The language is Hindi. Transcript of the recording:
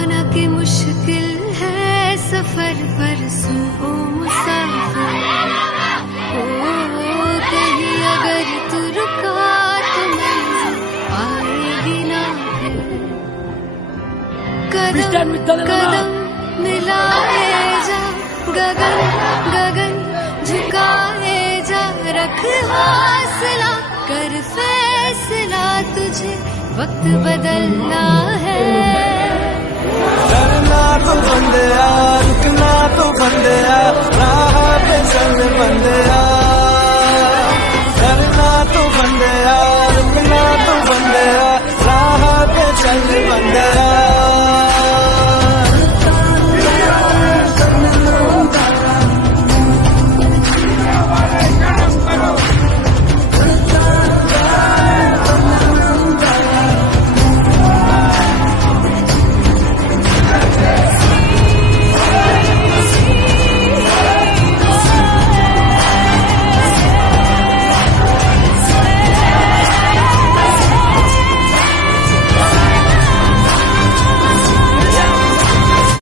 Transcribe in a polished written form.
माना कि मुश्किल है सफर पर सुन ओ मुसाफिर, ओ कहीं अगर तू रुका तो मंजिल आएगी ना फिर। कदम कदम मिलाए जा, गगन गगन झुकाए जा, रख हौसला कर फैसला, तुझे वक्त बदलना है।